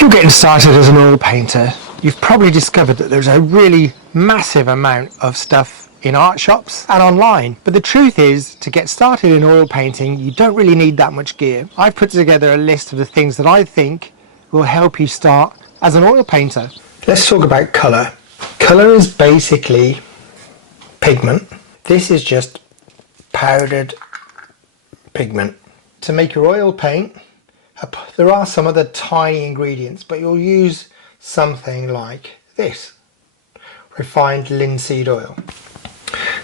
If you're getting started as an oil painter, you've probably discovered that there's a really massive amount of stuff in art shops and online. But the truth is, to get started in oil painting, you don't really need that much gear. I've put together a list of the things that I think will help you start as an oil painter. Let's talk about colour. Colour is basically pigment. This is just powdered pigment. To make your oil paint, there are some other tiny ingredients, but you'll use something like this, refined linseed oil.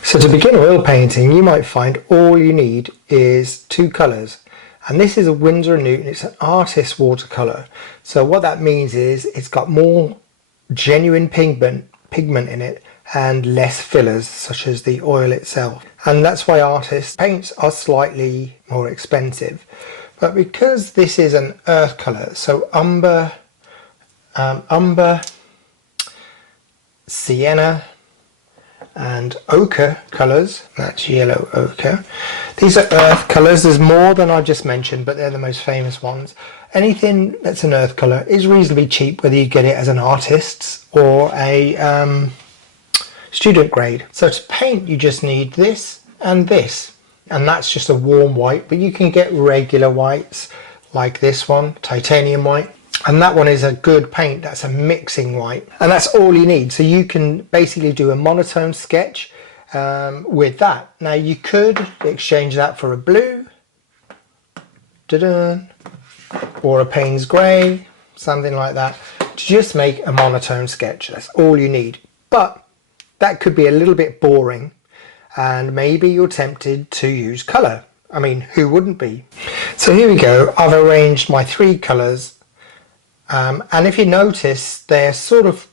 So to begin oil painting, you might find all you need is two colours, and this is a Winsor & Newton. It's an artist's watercolour. So what that means is it's got more genuine pigment in it and less fillers, such as the oil itself, and that's why artists' paints are slightly more expensive. But because this is an earth colour, so umber, sienna and ochre colours, that's yellow ochre, these are earth colours. There's more than I've just mentioned, but they're the most famous ones. Anything that's an earth colour is reasonably cheap, whether you get it as an artist's or a student grade. So to paint, you just need this and this, and that's just a warm white, but you can get regular whites like this one, titanium white, and that one is a good paint. That's a mixing white, and that's all you need. So you can basically do a monotone sketch with that. Now you could exchange that for a blue, or a Payne's grey, something like that, to just make a monotone sketch. That's all you need, but that could be a little bit boring, and maybe you're tempted to use colour. I mean, who wouldn't be? So here we go. I've arranged my three colours, and if you notice, they're sort of,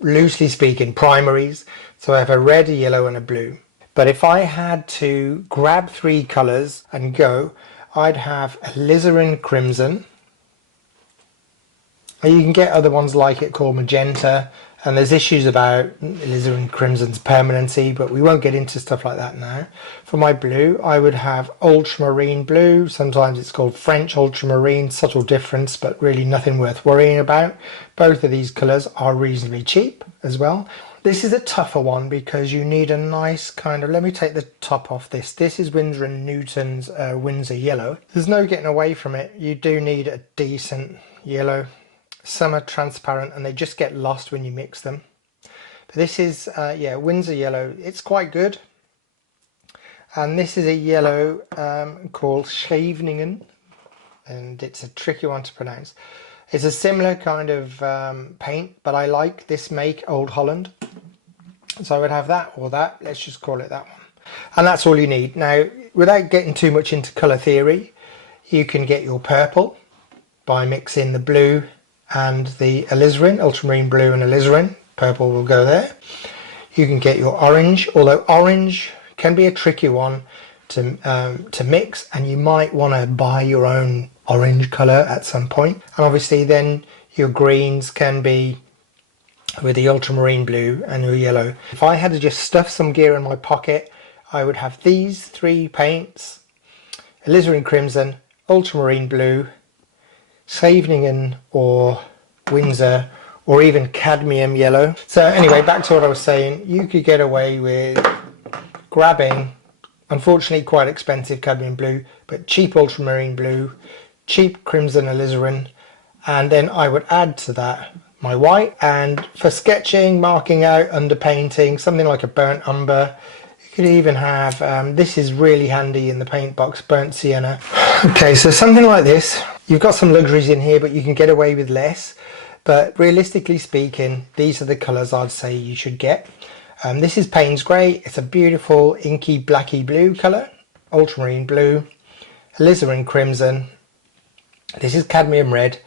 loosely speaking, primaries. So I have a red, a yellow and a blue. But if I had to grab three colours and go, I'd have alizarin crimson, and you can get other ones like it called magenta, and there's issues about alizarin crimson's permanency, but we won't get into stuff like that now. For my blue, I would have ultramarine blue. Sometimes it's called French ultramarine, subtle difference, but really nothing worth worrying about. Both of these colours are reasonably cheap as well. This is a tougher one because you need a nice kind of, let me take the top off this. This is Winsor & Newton's Winsor yellow. There's no getting away from it. You do need a decent yellow. Some are transparent and they just get lost when you mix them. But this is, yeah, Winsor yellow. It's quite good. And this is a yellow called Scheveningen, and it's a tricky one to pronounce. It's a similar kind of paint, but I like this make, Old Holland. So I would have that or that. Let's just call it that one. And that's all you need. Now, without getting too much into colour theory, you can get your purple by mixing the blue and the alizarin, ultramarine blue and alizarin. Purple will go there. You can get your orange, although orange can be a tricky one to mix, and you might want to buy your own orange colour at some point. And obviously then your greens can be with the ultramarine blue and your yellow. If I had to just stuff some gear in my pocket, I would have these three paints: alizarin crimson, ultramarine blue, Scheveningen or Winsor, or even cadmium yellow. So anyway, back to what I was saying, you could get away with grabbing, unfortunately quite expensive cadmium blue, but cheap ultramarine blue, cheap crimson alizarin, and then I would add to that my white. And for sketching, marking out, underpainting, something like a burnt umber. You could even have, this is really handy in the paint box, burnt sienna. Okay, so something like this. You've got some luxuries in here, but you can get away with less. But realistically speaking, these are the colours I'd say you should get. This is Payne's grey. It's a beautiful inky blacky blue colour, ultramarine blue, alizarin crimson. This is cadmium red.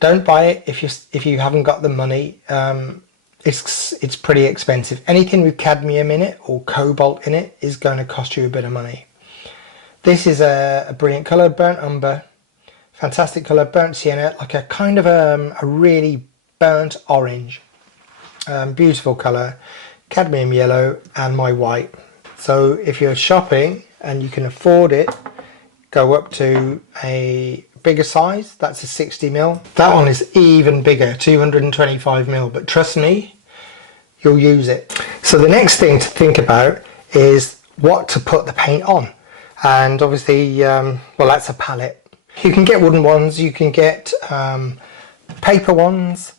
Don't buy it if you haven't got the money. It's pretty expensive. Anything with cadmium in it or cobalt in it is going to cost you a bit of money. This is a brilliant colour, burnt umber. Fantastic colour, burnt sienna, like a kind of a really burnt orange. Beautiful colour, cadmium yellow, and my white. So if you're shopping and you can afford it, go up to a bigger size, that's a 60mm. That one is even bigger, 225mm, but trust me, you'll use it. So the next thing to think about is what to put the paint on. And obviously, well, that's a palette. You can get wooden ones, you can get paper ones,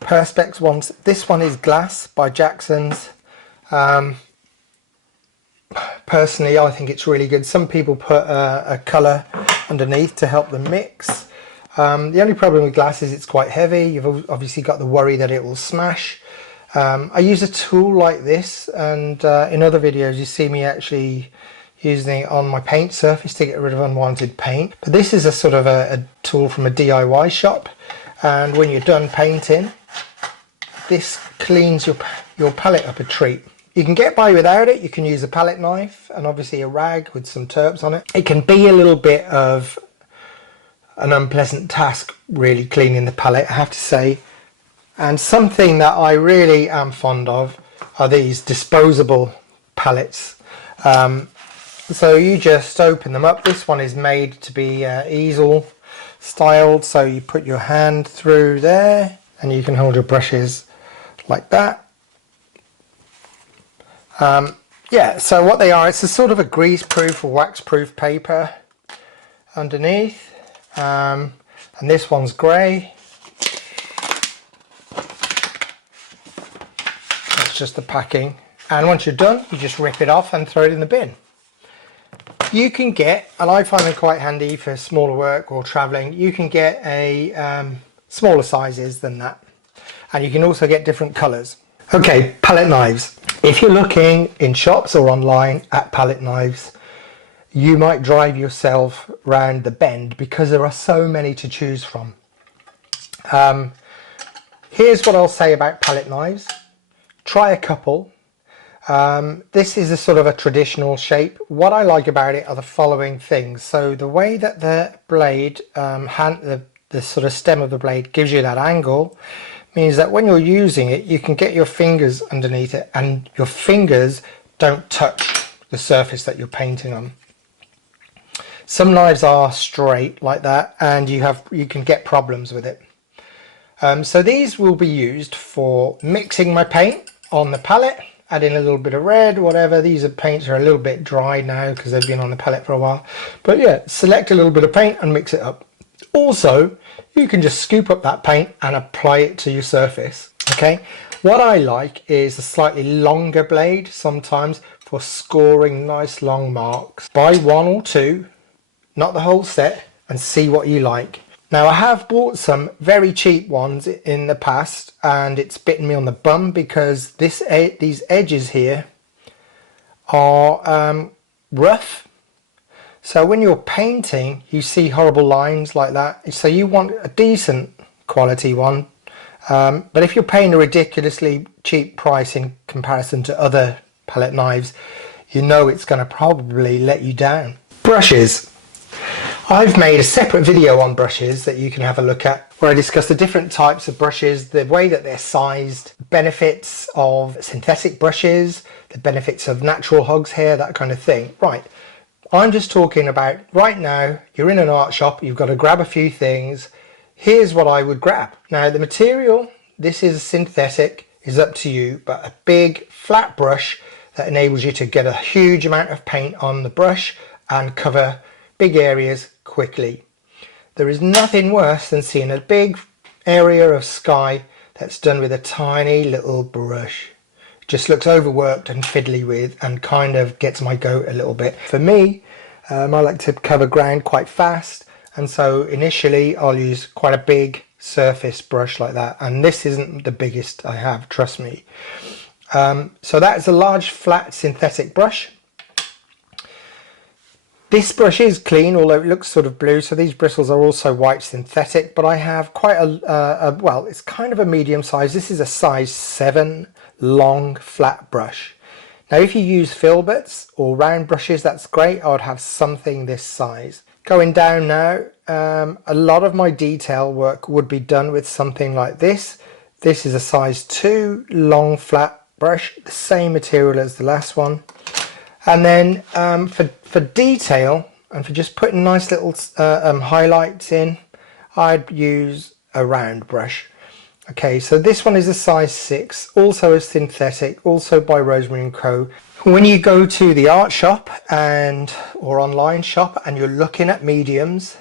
perspex ones. This one is glass by Jackson's. Personally, I think it's really good. Some people put a colour underneath to help them mix. The only problem with glass is it's quite heavy. You've obviously got the worry that it will smash. I use a tool like this, and in other videos you see me actually using it on my paint surface to get rid of unwanted paint. But this is a sort of a tool from a DIY shop, and when you're done painting, this cleans your palette up a treat. You can get by without it. You can use a palette knife and obviously a rag with some terps on it. It can be a little bit of an unpleasant task really cleaning the palette, I have to say. And something that I really am fond of are these disposable palettes. So you just open them up. This one is made to be easel styled, so you put your hand through there and you can hold your brushes like that. Yeah, so what they are, it's a sort of a grease-proof or wax-proof paper underneath, and this one's grey. That's just the packing, and once you're done, you just rip it off and throw it in the bin. You can get, and I find them quite handy for smaller work or travelling, you can get a smaller sizes than that, and you can also get different colours. Okay, palette knives. If you're looking in shops or online at palette knives, you might drive yourself round the bend because there are so many to choose from. Here's what I'll say about palette knives. Try a couple. This is a sort of a traditional shape. What I like about it are the following things. So the way that the blade, the sort of stem of the blade gives you that angle, means that when you're using it, you can get your fingers underneath it and your fingers don't touch the surface that you're painting on. Some knives are straight like that, and you can get problems with it. So these will be used for mixing my paint on the palette, adding a little bit of red, whatever. These paints are a little bit dry now because they've been on the palette for a while. But yeah, select a little bit of paint and mix it up. Also, you can just scoop up that paint and apply it to your surface. Okay, what I like is a slightly longer blade sometimes for scoring nice long marks. Buy one or two, not the whole set, and see what you like. Now I have bought some very cheap ones in the past and it's bitten me on the bum because these edges here are rough. So when you're painting, you see horrible lines like that. So you want a decent quality one. But if you're paying a ridiculously cheap price in comparison to other palette knives, you know it's going to probably let you down. Brushes. I've made a separate video on brushes that you can have a look at, where I discuss the different types of brushes, the way that they're sized, benefits of synthetic brushes, the benefits of natural hog's hair, that kind of thing. Right. I'm just talking about right now, you're in an art shop, you've got to grab a few things. Here's what I would grab. Now the material, this is synthetic, is up to you, but a big flat brush that enables you to get a huge amount of paint on the brush and cover big areas quickly. There is nothing worse than seeing a big area of sky that's done with a tiny little brush. Just looks overworked and fiddly with and kind of gets my goat a little bit. For me, I like to cover ground quite fast, and so initially I'll use quite a big surface brush like that, and this isn't the biggest I have, trust me. So that's a large flat synthetic brush. This brush is clean, although it looks sort of blue, so these bristles are also white synthetic, but I have quite well, it's kind of a medium size. This is a size 7 long flat brush. Now if you use filberts or round brushes, that's great. I would have something this size. Going down now, a lot of my detail work would be done with something like this. This is a size 2 long flat brush, the same material as the last one. And then for detail, and for just putting nice little highlights in, I'd use a round brush. Okay, so this one is a size 6, also a synthetic, also by Rosemary & Co. When you go to the art shop or online shop and you're looking at mediums,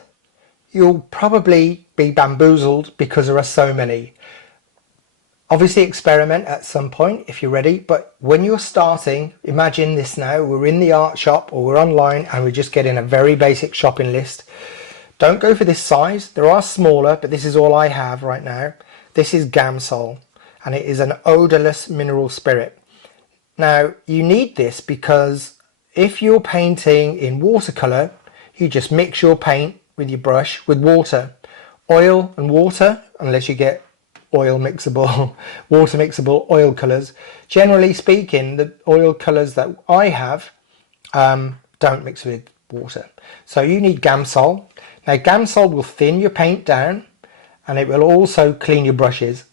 you'll probably be bamboozled because there are so many. Obviously experiment at some point if you're ready, but when you're starting, imagine this now, we're in the art shop or we're online and we're just getting a very basic shopping list. Don't go for this size. There are smaller, but this is all I have right now. This is Gamsol, and it is an odorless mineral spirit. Now, you need this because if you're painting in watercolor, you just mix your paint with your brush with water. Oil and water, unless you get oil mixable, water mixable oil colors. Generally speaking, the oil colors that I have don't mix with water. So you need Gamsol. Now, Gamsol will thin your paint down, and it will also clean your brushes.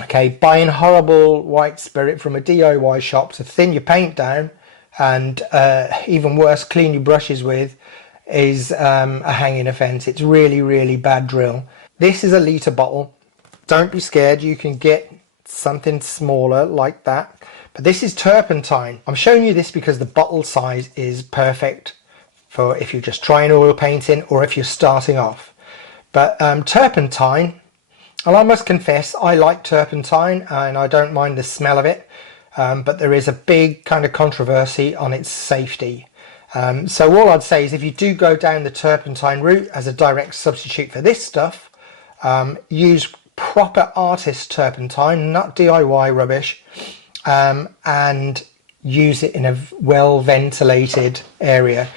Okay, buying horrible white spirit from a DIY shop to thin your paint down and even worse, clean your brushes with is a hanging offence. It's really, really bad drill. This is a litre bottle. Don't be scared, you can get something smaller like that. But this is turpentine. I'm showing you this because the bottle size is perfect for if you're just trying oil painting or if you're starting off. But turpentine, and I must confess I like turpentine and I don't mind the smell of it, but there is a big kind of controversy on its safety. So all I'd say is if you do go down the turpentine route as a direct substitute for this stuff, use proper artist turpentine, not DIY rubbish, and use it in a well ventilated area.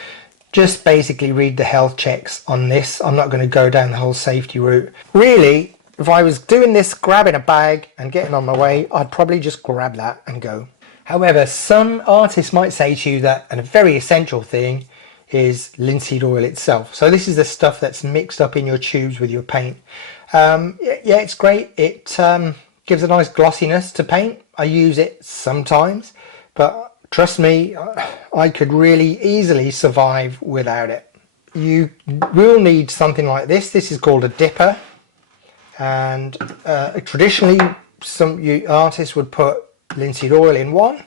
Just basically read the health checks on this. I'm not going to go down the whole safety route. Really, if I was doing this, grabbing a bag and getting on my way, I'd probably just grab that and go. However, some artists might say to you that a very essential thing is linseed oil itself. So this is the stuff that's mixed up in your tubes with your paint. Yeah, it's great. It gives a nice glossiness to paint. I use it sometimes, but trust me, I could really easily survive without it. You will need something like this. This is called a dipper, and traditionally some artists would put linseed oil in one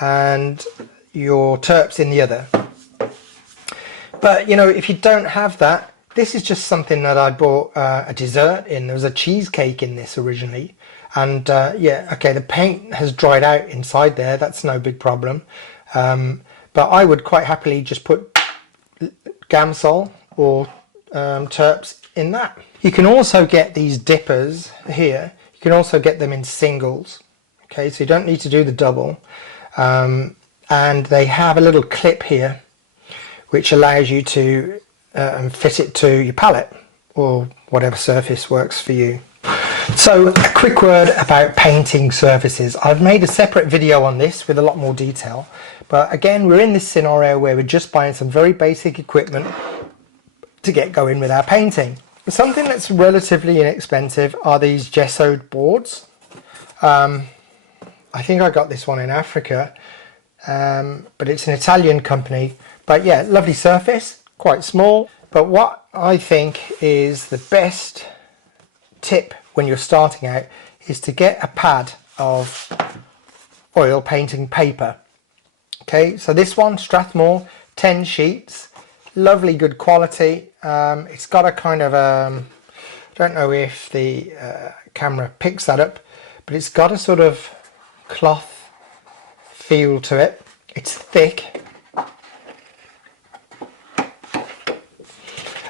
and your terps in the other. But you know, if you don't have that, this is just something that I bought a dessert in. There was a cheesecake in this originally. And yeah, okay, the paint has dried out inside there. That's no big problem. But I would quite happily just put Gamsol or terps in that. You can also get these dippers here. You can also get them in singles. Okay, so you don't need to do the double. And they have a little clip here which allows you to fit it to your palette or whatever surface works for you. So a quick word about painting surfaces. I've made a separate video on this with a lot more detail, but again, we're in this scenario where we're just buying some very basic equipment to get going with our painting. Something that's relatively inexpensive are these gessoed boards. I think I got this one in Africa, but it's an Italian company. But yeah, lovely surface, quite small. But what I think is the best tip when you're starting out is to get a pad of oil painting paper. Okay, so this one, Strathmore, 10 sheets, lovely good quality. It's got a kind of I don't know if the camera picks that up, but it's got a sort of cloth feel to it. It's thick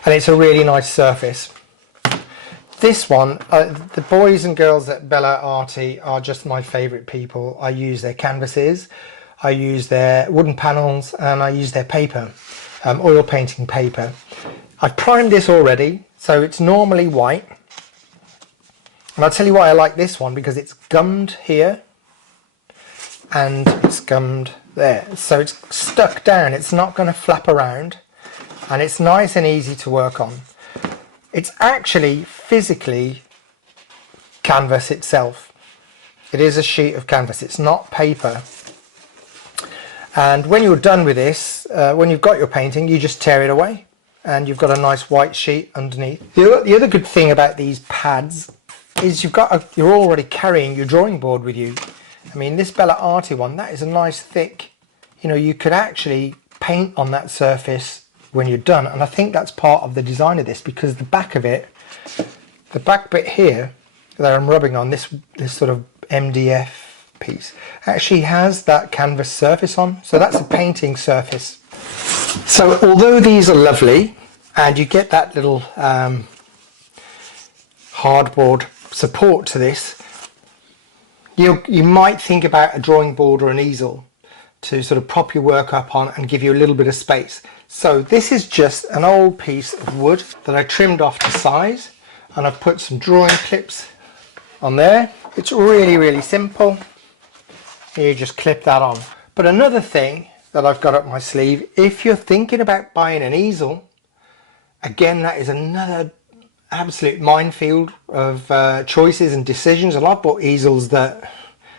and it's a really nice surface. This one, the boys and girls at Bella Arty are just my favourite people. I use their canvases, I use their wooden panels, and I use their paper, oil painting paper. I've primed this already, so it's normally white. And I'll tell you why I like this one, because it's gummed here and it's gummed there. So it's stuck down, it's not going to flap around, and it's nice and easy to work on. It's actually physically canvas itself. It is a sheet of canvas, it's not paper. And when you're done with this, when you've got your painting, you just tear it away and you've got a nice white sheet underneath. The other good thing about these pads is you're already carrying your drawing board with you. I mean, this Bella Arti one, that is a nice thick, you could actually paint on that surface when you're done. And I think that's part of the design of this, because the back of it, the back bit here that I'm rubbing on, this sort of MDF piece, actually has that canvas surface on. So that's a painting surface. So although these are lovely and you get that little hardboard support to this, you might think about a drawing board or an easel to sort of prop your work up on and give you a little bit of space. So this is just an old piece of wood that I trimmed off to size, and I've put some drawing clips on there. It's really, really simple. You just clip that on. But another thing that I've got up my sleeve, if you're thinking about buying an easel, again, that is another absolute minefield of choices and decisions. And I've bought easels that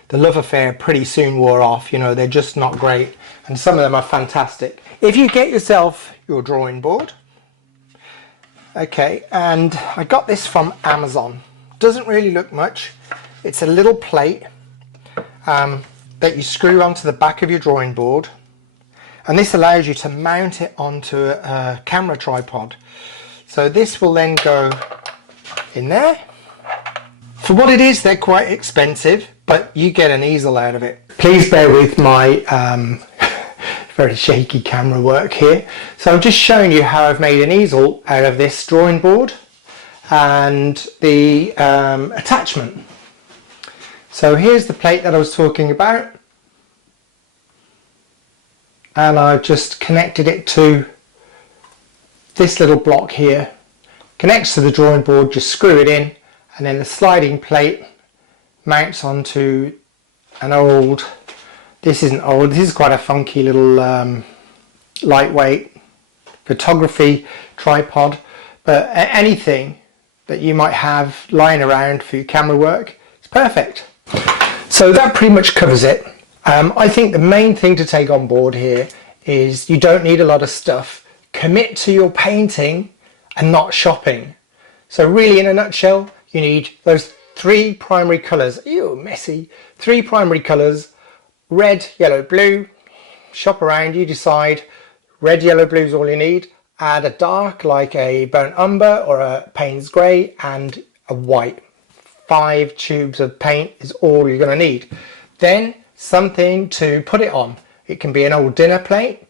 the love affair pretty soon wore off. They're just not great, and some of them are fantastic. If you get yourself your drawing board, okay, and I got this from Amazon. Doesn't really look much. It's a little plate that you screw onto the back of your drawing board, and this allows you to mount it onto a camera tripod. So this will then go in there. For what it is, they're quite expensive, but you get an easel out of it. Please bear with my very shaky camera work here. So I'm just showing you how I've made an easel out of this drawing board and the attachment. So here's the plate that I was talking about, and I've just connected it to this little block here. Connects to the drawing board, just screw it in, and then the sliding plate mounts onto an old, this isn't old, this is quite a funky little lightweight photography tripod, but anything that you might have lying around for your camera work, it's perfect. So that pretty much covers it. I think the main thing to take on board here is you don't need a lot of stuff. Commit to your painting and not shopping. So really, in a nutshell, you need those three primary colours. Ew, messy. Three primary colours: red, yellow, blue. Shop around, you decide. Red, yellow, blue is all you need. Add a dark like a burnt umber or a Payne's grey, and a white. 5 tubes of paint is all you're going to need. Then something to put it on. It can be an old dinner plate.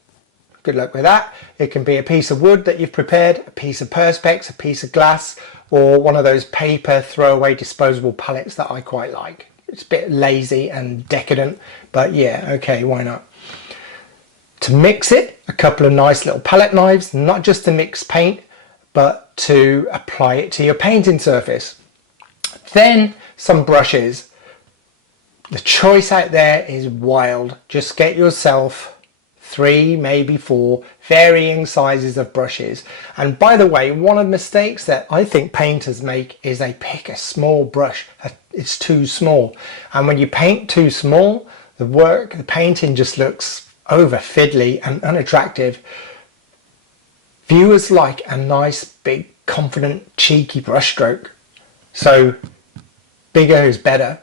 Good luck with that. It can be a piece of wood that you've prepared, a piece of perspex, a piece of glass, or one of those paper throwaway disposable palettes that I quite like. It's a bit lazy and decadent, but yeah, okay, why not? To mix it, a couple of nice little palette knives, not just to mix paint, but to apply it to your painting surface. Then some brushes. The choice out there is wild. Just get yourself 3, maybe 4 varying sizes of brushes. And by the way, one of the mistakes that I think painters make is they pick a small brush. It's too small, and when you paint too small, the painting just looks over fiddly and unattractive. Viewers like a nice, big, confident, cheeky brush stroke. So bigger is better.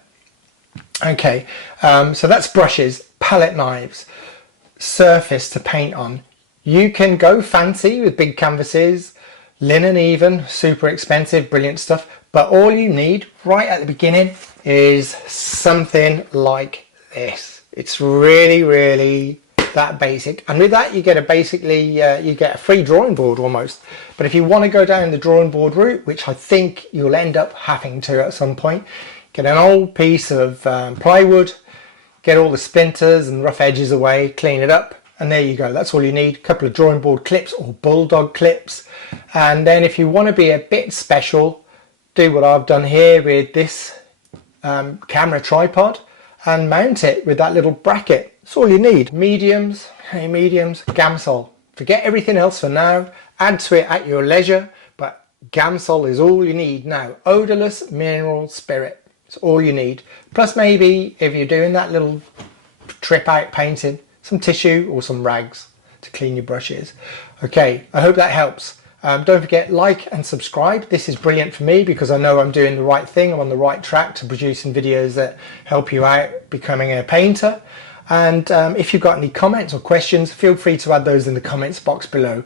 Okay, so that's brushes, palette knives, surface to paint on. You can go fancy with big canvases, linen even, super expensive, brilliant stuff, but all you need right at the beginning is something like this. It's really, really that basic, and with that you get you get a free drawing board almost. But if you want to go down the drawing board route, which I think you'll end up having to at some point, get an old piece of plywood, get all the splinters and rough edges away, clean it up, and there you go. That's all you need. A couple of drawing board clips or bulldog clips. And then if you want to be a bit special, do what I've done here with this camera tripod and mount it with that little bracket. That's all you need. Mediums, Gamsol. Forget everything else for now. Add to it at your leisure, but Gamsol is all you need now. Odorless mineral spirit. It's all you need. Plus maybe if you're doing that little trip out painting, some tissue or some rags to clean your brushes. Okay, I hope that helps. Don't forget, like and subscribe. This is brilliant for me because I know I'm doing the right thing. I'm on the right track to producing videos that help you out becoming a painter. And if you've got any comments or questions, feel free to add those in the comments box below.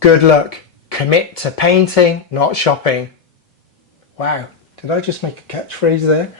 Good luck. Commit to painting, not shopping. Wow, did I just make a catchphrase there?